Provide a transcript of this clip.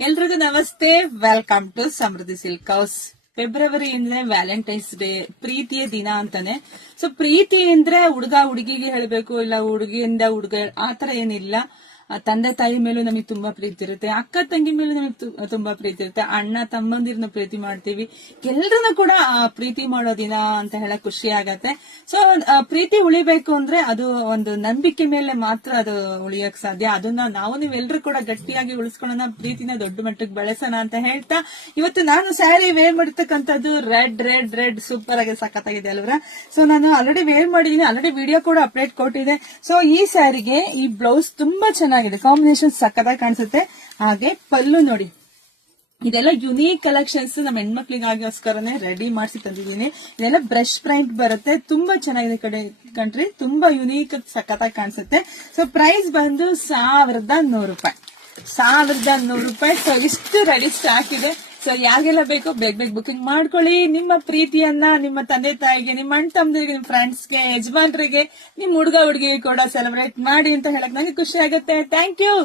ಎಲ್ರಿಗೂ ನಮಸ್ತೆ. Welcome to Samruddhi silk house. February ಅಂದ್ರೆ ವ್ಯಾಲೆಂಟೈನ್ಸ್ ಡೇ, ಪ್ರೀತಿಯ ದಿನ ಅಂತಾನೆ. ಸೊ ಪ್ರೀತಿ ಅಂದ್ರೆ ಹುಡುಗ ಹುಡುಗಿಗೆ ಹೇಳ್ಬೇಕು, ಇಲ್ಲ ಹುಡುಗಿಯಿಂದ ಹುಡುಗ ಆತರ ಏನಿಲ್ಲ. ತಂದೆ ತಾಯಿ ಮೇಲೂ ನಮಗೆ ತುಂಬಾ ಪ್ರೀತಿ ಇರುತ್ತೆ, ಅಕ್ಕ ತಂಗಿ ಮೇಲೂ ನಮಗೆ ತುಂಬಾ ಪ್ರೀತಿ ಇರುತ್ತೆ, ಅಣ್ಣ ತಮ್ಮಂದಿರನ್ನ ಪ್ರೀತಿ ಮಾಡ್ತೀವಿ. ಎಲ್ರನ್ನೂ ಕೂಡ ಪ್ರೀತಿ ಮಾಡೋ ದಿನ ಅಂತ ಹೇಳಕ್ ಖುಷಿ ಆಗತ್ತೆ. ಸೊ ಪ್ರೀತಿ ಉಳಿಬೇಕು ಅಂದ್ರೆ ಅದು ಒಂದು ನಂಬಿಕೆ ಮೇಲೆ ಮಾತ್ರ ಅದು ಉಳಿಯಕ್ ಸಾಧ್ಯ. ಅದನ್ನ ನೀವೆಲ್ಲರೂ ಕೂಡ ಗಟ್ಟಿಯಾಗಿ ಉಳಿಸ್ಕೊಳ್ಳೋಣ, ಪ್ರೀತಿನ ದೊಡ್ಡ ಮಟ್ಟಕ್ಕೆ ಬೆಳೆಸೋಣ ಅಂತ ಹೇಳ್ತಾ, ಇವತ್ತು ನಾನು ಸ್ಯಾರಿ ವೇರ್ ಮಾಡಿರ್ತಕ್ಕಂಥದ್ದು ರೆಡ್ ರೆಡ್ ರೆಡ್ ಸೂಪರ್ ಆಗಿ ಸಖತ್ತಾಗಿದೆ ಅಲ್ವರ. ಸೊ ನಾನು ಆಲ್ರೆಡಿ ವೇರ್ ಮಾಡಿದೀನಿ, ಆಲ್ರೆಡಿ ವಿಡಿಯೋ ಕೂಡ ಅಪ್ಡೇಟ್ ಕೊಟ್ಟಿದೆ. ಸೊ ಈ ಸ್ಯಾರಿಗೆ ಈ ಬ್ಲೌಸ್ ತುಂಬಾ ಚೆನ್ನಾಗಿದೆ, ಕಾಂಬಿನೇಷನ್ ಸಖತ್ತಾಗಿ ಕಾಣಿಸುತ್ತೆ. ಹಾಗೆ ಪಲ್ಲು ನೋಡಿ, ಇದೆಲ್ಲ ಯುನೀಕ್ ಕಲೆಕ್ಷನ್ಸ್ ನಮ್ಮ ಹೆಣ್ಮಕ್ಳಿಗೋಸ್ಕರನೇ ರೆಡಿ ಮಾಡಿಸಿ ತಂದಿದ್ದೀನಿ. ಇದೆಲ್ಲ ಬ್ರಷ್ ಪ್ರಿಂಟ್ ಬರುತ್ತೆ, ತುಂಬಾ ಚೆನ್ನಾಗಿದೆ ಕಂಟ್ರಿ, ತುಂಬಾ ಯುನೀಕ್ ಸಖತ್ತಾಗಿ ಕಾಣಿಸುತ್ತೆ. ಸೊ ಪ್ರೈಸ್ ಬಂದು 1100 ರೂಪಾಯಿ. 1100 ರೂಪಾಯಿ. ಸೊ ಇಷ್ಟು ರೆಡಿ ಸ್ಟಾಕ್ ಇದೆ. ಸೊ ಯಾರಿಗೆಲ್ಲ ಬೇಕೋ ಬೇಗ ಬೇಗ ಬುಕಿಂಗ್ ಮಾಡ್ಕೊಳ್ಳಿ. ನಿಮ್ಮ ಪ್ರೀತಿಯನ್ನ ನಿಮ್ಮ ತಂದೆ ತಾಯಿಗೆ, ನಿಮ್ಮ ಅಣ್ಣ ತಮ್ಮದಿರಿಗೆ, ನಿಮ್ಮ ಫ್ರೆಂಡ್ಸ್ಗೆ, ಯಜಮಾನ್ರಿಗೆ, ನಿಮ್ ಹುಡುಗ ಹುಡುಗಿಗೆ ಕೂಡ ಸೆಲೆಬ್ರೇಟ್ ಮಾಡಿ ಅಂತ ಹೇಳಕ್ ನನಗೆ ಖುಷಿ ಆಗುತ್ತೆ. Thank you.